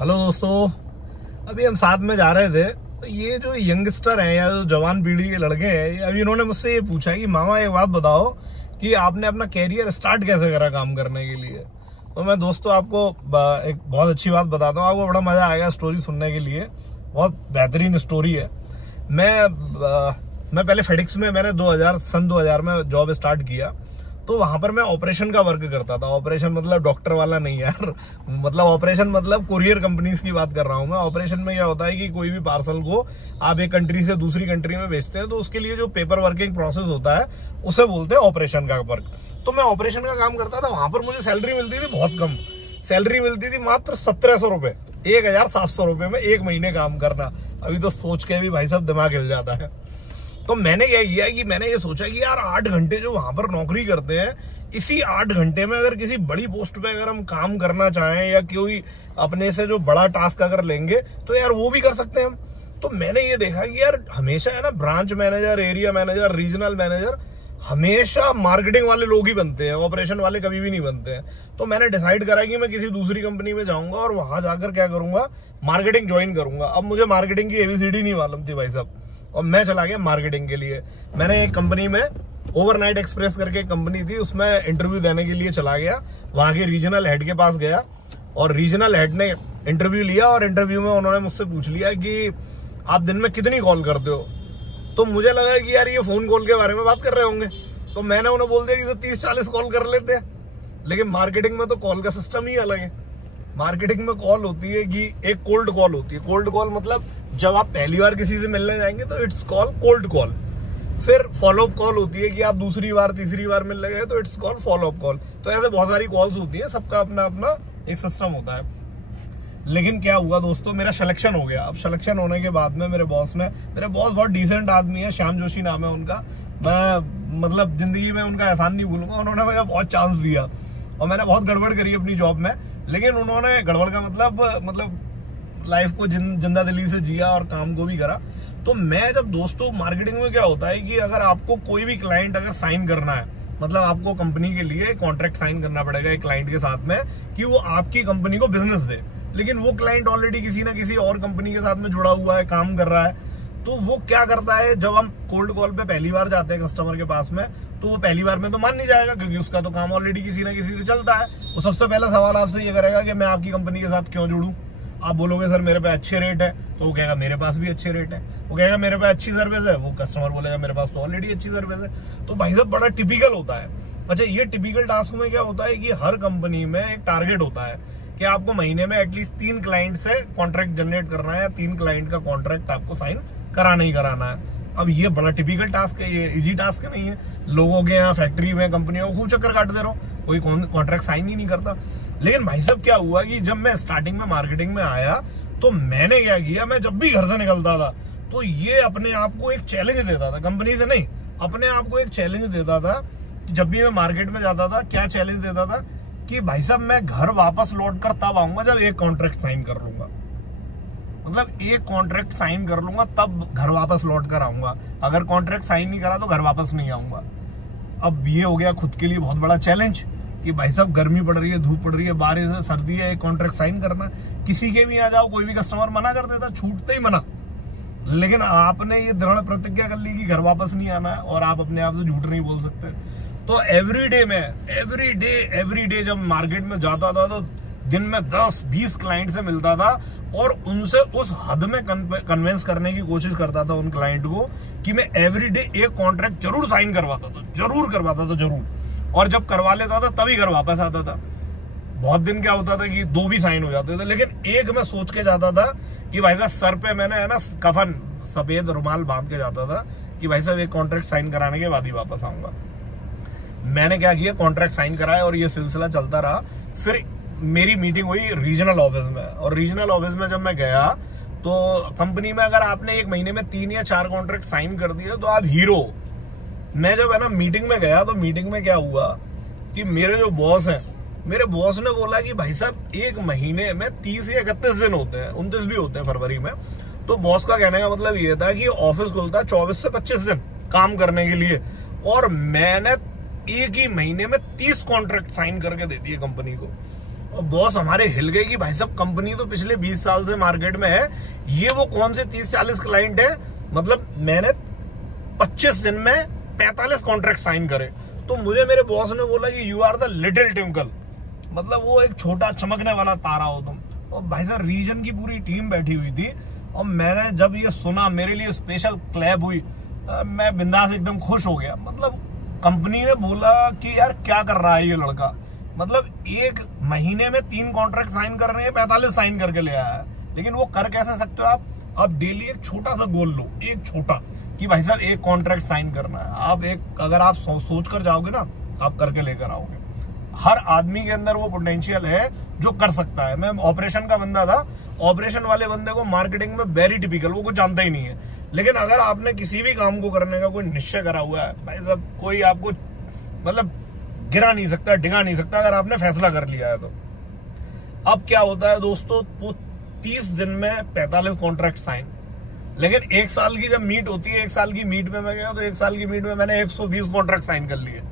Hello दोस्तों, अभी हम साथ में जा रहे थे तो ये जो यंगस्टर हैं या जो जवान पीढ़ी के लड़के हैं, अभी इन्होंने मुझसे ये पूछा कि मामा एक बात बताओ कि आपने अपना कैरियर स्टार्ट कैसे करा काम करने के लिए। तो मैं दोस्तों आपको एक बहुत अच्छी बात बताता हूँ, आपको बड़ा मजा आएगा स्टोरी सुनने के लिए। बहुत बेहतरीन स्टोरी है। मैं पहले फेडिक्स में मैंने सन 2000 में जॉब स्टार्ट किया। तो वहां पर मैं ऑपरेशन का वर्क करता था। ऑपरेशन मतलब डॉक्टर वाला नहीं यार, मतलब ऑपरेशन मतलब कुरियर कंपनीज की बात कर रहा हूं मैं। ऑपरेशन में क्या होता है कि कोई भी पार्सल को आप एक कंट्री से दूसरी कंट्री में भेजते हैं तो उसके लिए जो पेपर वर्किंग प्रोसेस होता है उसे बोलते हैं ऑपरेशन का वर्क। तो मैं ऑपरेशन का काम करता था। वहां पर मुझे सैलरी मिलती थी बहुत कम, सैलरी मिलती थी मात्र 1700 रुपए, 1700 रुपए में एक महीने काम करना। अभी तो सोच के भी भाई साहब दिमाग हिल जाता है। तो मैंने क्या किया कि मैंने ये सोचा कि यार 8 घंटे जो वहां पर नौकरी करते हैं, इसी 8 घंटे में अगर किसी बड़ी पोस्ट पे अगर हम काम करना चाहें या कोई अपने से जो बड़ा टास्क अगर लेंगे तो यार वो भी कर सकते हैं हम। तो मैंने ये देखा कि यार हमेशा है ना branch manager, area manager, regional manager हमेशा मार्केटिंग वाले लोग ही बनते हैं, ऑपरेशन वाले कभी भी नहीं बनते हैं। तो मैंने डिसाइड करा कि मैं किसी दूसरी कंपनी में जाऊंगा और वहां जाकर क्या करूंगा, मार्केटिंग ज्वाइन करूंगा। अब मुझे मार्केटिंग की एबीसीडी नहीं मालूम थी भाई साहब, और मैं चला गया मार्केटिंग के लिए। मैंने एक कंपनी में ओवरनाइट एक्सप्रेस करके एक कंपनी थी, उसमें इंटरव्यू देने के लिए चला गया। वहां के रीजनल हेड के पास गया और रीजनल हेड ने इंटरव्यू लिया और इंटरव्यू में उन्होंने मुझसे पूछ लिया कि आप दिन में कितनी कॉल करते हो। तो मुझे लगा कि यार ये फोन कॉल के बारे में बात कर रहे होंगे, तो मैंने उन्हें बोल दिया कि 30-40 कॉल कर लेते हैं। लेकिन मार्केटिंग में तो कॉल का सिस्टम ही अलग है। मार्केटिंग में कॉल होती है कि एक कोल्ड कॉल होती है। कोल्ड कॉल मतलब जब आप पहली बार किसी से मिलने जाएंगे तो इट्स कॉल कोल्ड कॉल। फिर फॉलोअप कॉल होती है कि आप दूसरी बार तीसरी बार मिलने गए तो इट्स कॉल फॉलोअप कॉल। तो ऐसे बहुत सारी कॉल्स होती है, सबका अपना अपना एक सिस्टम होता है। लेकिन क्या हुआ दोस्तों, मेरा सिलेक्शन हो गया। अब सिलेक्शन होने के बाद में मेरे बॉस बहुत डिसेंट आदमी है, श्याम जोशी नाम है उनका। मैं मतलब जिंदगी में उनका एहसान नहीं भूलूंगा। उन्होंने मुझे बहुत चांस दिया और मैंने बहुत गड़बड़ करी अपनी जॉब में, लेकिन उन्होंने गड़बड़ का मतलब लाइफ को जिंदा दिली से जिया और काम को भी करा। तो मैं जब दोस्तों मार्केटिंग में क्या होता है कि अगर आपको कोई भी क्लाइंट अगर साइन करना है, मतलब आपको कंपनी के लिए कॉन्ट्रैक्ट साइन करना पड़ेगा एक क्लाइंट के साथ में कि वो आपकी कंपनी को बिजनेस दे। लेकिन वो क्लाइंट ऑलरेडी किसी ना किसी और कंपनी के साथ में जुड़ा हुआ है, काम कर रहा है। तो वो क्या करता है, जब हम कोल्ड कॉल पे पहली बार जाते हैं कस्टमर के पास में, तो वो पहली बार में तो मान नहीं जाएगा क्योंकि उसका तो काम ऑलरेडी किसी ना किसी से चलता है। वो सबसे पहला सवाल आपसे ये करेगा कि मैं आपकी कंपनी के साथ क्यों जुड़ूं। आप बोलोगे सर मेरे पे अच्छे रेट है, तो वो कहेगा मेरे पास भी अच्छे रेट है। वो कहेगा मेरे पे अच्छी सर्विस है, वो कस्टमर बोलेगा मेरे पास तो ऑलरेडी अच्छी सर्विस है। तो भाई साहब बड़ा टिपिकल होता है। अच्छा, ये टिपिकल टास्क में क्या होता है कि हर कंपनी में एक टारगेट होता है कि आपको महीने में एटलीस्ट 3 क्लाइंट से कॉन्ट्रैक्ट जनरेट करना है या 3 क्लाइंट का कॉन्ट्रैक्ट आपको साइन कराना ही कराना है। अब ये बड़ा टिपिकल टास्क है, ये इजी टास्क नहीं है। लोगों के यहाँ फैक्ट्री में कंपनियों को खूब चक्कर काटते रहो, कोई कॉन्ट्रैक्ट साइन ही नहीं करता। लेकिन भाई साहब क्या हुआ कि जब मैं स्टार्टिंग में मार्केटिंग में आया तो मैंने क्या किया, मैं जब भी घर से निकलता था तो ये अपने आप को एक चैलेंज देता था, कंपनी से नहीं, अपने आप को एक चैलेंज देता था कि जब भी मैं मार्केट में जाता था, क्या चैलेंज देता था कि भाई साहब मैं घर वापस लौट कर तब आऊंगा जब एक कॉन्ट्रैक्ट साइन कर लूंगा। मतलब एक कॉन्ट्रैक्ट साइन कर लूंगा तब घर वापस लौट कर आऊंगा, अगर कॉन्ट्रैक्ट साइन नहीं करा तो घर वापस नहीं आऊंगा। अब ये हो गया खुद के लिए बहुत बड़ा चैलेंज कि भाई साहब गर्मी पड़ रही है, धूप पड़ रही है, बारिश है, सर्दी है, एक कॉन्ट्रैक्ट साइन करना। किसी के भी आ जाओ, कोई भी कस्टमर मना कर देता, छूटते ही मना। लेकिन आपने ये दृढ़ प्रतिज्ञा कर ली कि घर वापस नहीं आना है और आप अपने आप से झूठ नहीं बोल सकते। तो एवरी डे जब मार्केट में जाता था तो दिन में 10-20 क्लाइंट से मिलता था और उनसे उस हद में कन्विंस करने की कोशिश करता था उन क्लाइंट को कि मैं एवरीडे एक कॉन्ट्रैक्ट जरूर साइन करवाता था, जरूर। और जब करवा लेता था तभी घर वापस आता था। बहुत दिन क्या होता था कि 2 भी साइन हो जाते थे, लेकिन एक मैं सोच के जाता था कि भाई साहब सर पे मैंने है ना कफन सफेद रुमाल बांध के जाता था कि भाई साहब एक कॉन्ट्रैक्ट साइन कराने के बाद ही वापस आऊंगा। मैंने क्या किया, कॉन्ट्रैक्ट साइन कराया और ये सिलसिला चलता रहा। फिर मेरी मीटिंग हुई रीजनल ऑफिस में, और रीजनल ऑफिस में जब मैं गया तो कंपनी में अगर आपने एक महीने में 3 या 4 कॉन्ट्रैक्ट साइन कर दिए तो आप हीरो। मैं जब है ना मीटिंग में गया तो मीटिंग में क्या हुआ कि मेरे जो बॉस हैं, मेरे बॉस ने बोला कि भाई साहब एक महीने में 30 या 31 दिन होते हैं, 29 भी होते हैं फरवरी में। तो बॉस का कहने का मतलब ये था कि ऑफिस खुलता है 24 से 25 दिन काम करने के लिए, और मैंने एक ही महीने में 30 कॉन्ट्रैक्ट साइन करके दे दिए कंपनी को। और बॉस हमारे हिल गए कि भाई साहब कंपनी तो पिछले 20 साल से मार्केट में है, ये वो कौन से 30-40 क्लाइंट है। मतलब मैंने 25 दिन में 45 कॉन्ट्रैक्ट साइन करे। तो मुझे मेरे बॉस ने बोला कि you are the little twinkle, मतलब वो एक छोटा चमकने वाला तारा हो तुम। और भाई साहब रीजन की पूरी टीम बैठी हुई थी और मैंने जब ये सुना मेरे लिए स्पेशल क्लैप हुई, मैं बिंदास एकदम खुश हो गया। मतलब कंपनी ने बोला कि यार क्या कर रहा है ये लड़का, मतलब 1 महीने में 3 कॉन्ट्रैक्ट साइन कर रहे हैं, 45 साइन करके ले आया है। लेकिन वो कर कैसे सकते हो आप डेली एक छोटा सा गोल लो, एक छोटा, कि भाई साहब 1 कॉन्ट्रैक्ट साइन करना है। आप अगर आप सोच कर जाओगे ना, आप करके लेकर आओगे। हर आदमी के अंदर वो पोटेंशियल है जो कर सकता है। मैं ऑपरेशन का बंदा था, ऑपरेशन वाले बंदे को मार्केटिंग में वेरी टिपिकल, वो कुछ जानता ही नहीं है। लेकिन अगर आपने किसी भी काम को करने का कोई निश्चय करा हुआ है, भाई साहब कोई आपको मतलब गिरा नहीं सकता, डिगा नहीं सकता, अगर आपने फैसला कर लिया है तो। अब क्या होता है दोस्तों, वो 30 दिन में 45 कॉन्ट्रैक्ट साइन। लेकिन 1 साल की जब मीट होती है, 1 साल की मीट में मैं गया तो 1 साल की मीट में मैंने 120 कॉन्ट्रैक्ट साइन कर लिए।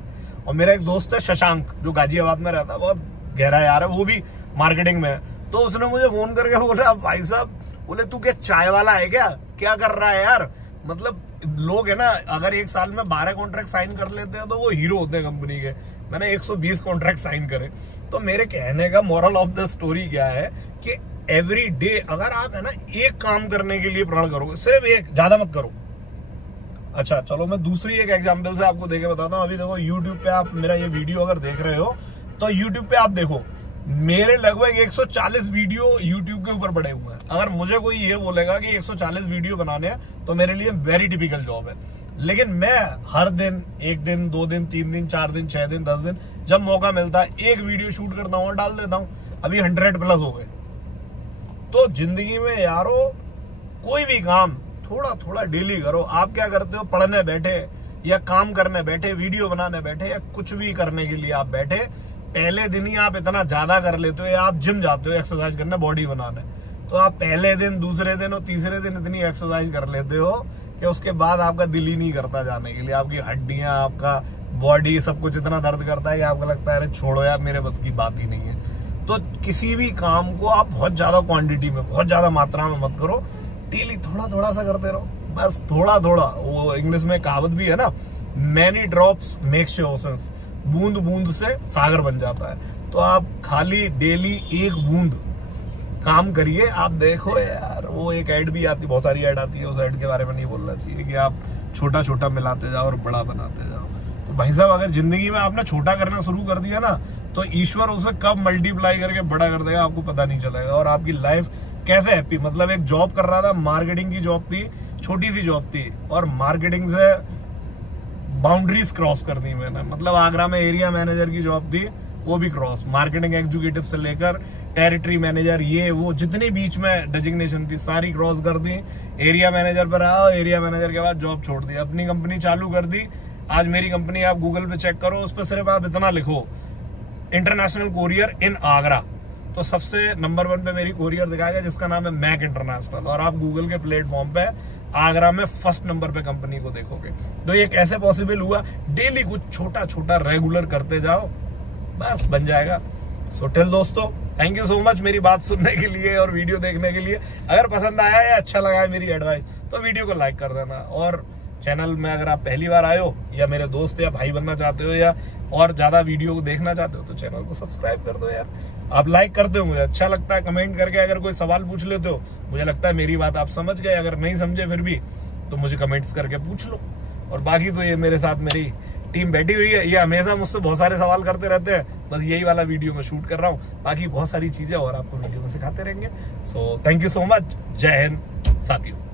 और मेरा एक दोस्त है शशांक, जो गाजियाबाद में रहता है, बहुत गहरा यार है, वो भी मार्केटिंग में है। तो उसने मुझे फोन करके बोला, भाई साहब, बोले तू क्या चाय वाला है क्या कर रहा है यार। मतलब लोग है ना, अगर 1 साल में 12 कॉन्ट्रैक्ट साइन कर लेते हैं तो वो हीरो होते हैं कंपनी के। मैंने 120 कॉन्ट्रैक्ट साइन करे। तो मेरे कहने का मोरल ऑफ द स्टोरी क्या है कि एवरी डे अगर आप है ना एक काम करने के लिए प्रण करोगे, सिर्फ एक, ज्यादा मत करो। अच्छा चलो मैं दूसरी एक एग्जांपल से आपको देके बताता हूँ। अभी देखो यूट्यूब पे आप मेरा ये वीडियो अगर देख रहे हो तो यूट्यूब पे आप देखो मेरे लगभग 140 वीडियो यूट्यूब के ऊपर पड़े हुए हैं। अगर मुझे कोई ये बोलेगा कि 140 वीडियो बनाने हैं तो मेरे लिए वेरी टिपिकल जॉब है। लेकिन मैं हर दिन 1 दिन 2 दिन 3 दिन 4 दिन 6 दिन 10 दिन जब मौका मिलता है एक वीडियो शूट करता हूँ और डाल देता हूँ। अभी 100+ हो गए। तो जिंदगी में यारो कोई भी काम थोड़ा थोड़ा डेली करो। आप क्या करते हो, पढ़ने बैठे या काम करने बैठे, वीडियो बनाने बैठे या कुछ भी करने के लिए आप बैठे, पहले दिन ही आप इतना ज्यादा कर लेते हो, या आप जिम जाते हो एक्सरसाइज करने, बॉडी बनाने, तो आप पहले दिन, दूसरे दिन और तीसरे दिन इतनी एक्सरसाइज कर लेते हो कि उसके बाद आपका दिल ही नहीं करता जाने के लिए। आपकी हड्डियां, आपका बॉडी, सब कुछ इतना दर्द करता है कि आपको लगता है अरे छोड़ो यार, मेरे बस की बात ही नहीं है। तो किसी भी काम को आप बहुत ज्यादा क्वांटिटी में, बहुत ज्यादा मात्रा में मत करो, डेली थोड़ा थोड़ा सा करते रहो, बस थोड़ा थोड़ा। वो इंग्लिश में कहावत भी है ना, मैनी ड्रॉप्स मेक्स ओशंस, बूंद बूंद से सागर बन जाता है। तो आप खाली डेली 1 बूंद काम करिए। आप देखो यार, वो एक ऐड भी आती, बहुत सारी ऐड आती है, उस ऐड के बारे में नहीं बोलना चाहिए कि आप छोटा छोटा मिलाते जाओ और बड़ा बनाते जाओ। तो भाई साहब अगर जिंदगी में आपने छोटा करना शुरू कर दिया ना, तो ईश्वर उसे कब मल्टीप्लाई करके बड़ा कर देगा आपको पता नहीं चलेगा। और आपकी लाइफ कैसे हैप्पी, मतलब एक जॉब कर रहा था, मार्केटिंग की जॉब थी, छोटी सी जॉब थी, और मार्केटिंग से बाउंड्रीज क्रॉस कर दी मैंने। मतलब आगरा में एरिया मैनेजर की जॉब थी, वो भी क्रॉस, मार्केटिंग एग्जीक्यूटिव से लेकर टेरिटरी मैनेजर, ये वो जितनी बीच में डेजिग्नेशन थी सारी क्रॉस कर दी। एरिया मैनेजर पर आया, एरिया मैनेजर के बाद जॉब छोड़ दी, अपनी कंपनी चालू कर दी। आज मेरी कंपनी आप गूगल पे चेक करो, उस पर सिर्फ आप इतना लिखो, इंटरनेशनल कोरियर इन आगरा, तो सबसे नंबर 1 पे मेरी कोरियर दिखाएगा जिसका नाम है मैक इंटरनेशनल। और आप गूगल के प्लेटफॉर्म पे आगरा में फर्स्ट नंबर पे कंपनी को देखोगे। तो ये कैसे पॉसिबल हुआ, डेली कुछ छोटा छोटा रेगुलर करते जाओ, बस बन जाएगा। सो टिल दोस्तों, थैंक यू सो मच मेरी बात सुनने के लिए और वीडियो देखने के लिए। अगर पसंद आया या अच्छा लगा है मेरी एडवाइस तो वीडियो को लाइक कर देना। और चैनल में अगर आप पहली बार आए हो या मेरे दोस्त या भाई बनना चाहते हो या और ज्यादा वीडियो को देखना चाहते हो तो चैनल को सब्सक्राइब कर दो यार। आप लाइक करते हो, मुझे अच्छा लगता है। कमेंट करके अगर कोई सवाल पूछ लेते हो, मुझे लगता है मेरी बात आप समझ गए। अगर नहीं समझे फिर भी तो मुझे कमेंट्स करके पूछ लो। और बाकी तो ये मेरे साथ मेरी टीम बैठी हुई है, ये हमेशा मुझसे बहुत सारे सवाल करते रहते हैं, बस यही वाला वीडियो में शूट कर रहा हूँ। बाकी बहुत सारी चीजें और आपको वीडियो में सिखाते रहेंगे। So thank you so much, जय हिंद साथियों।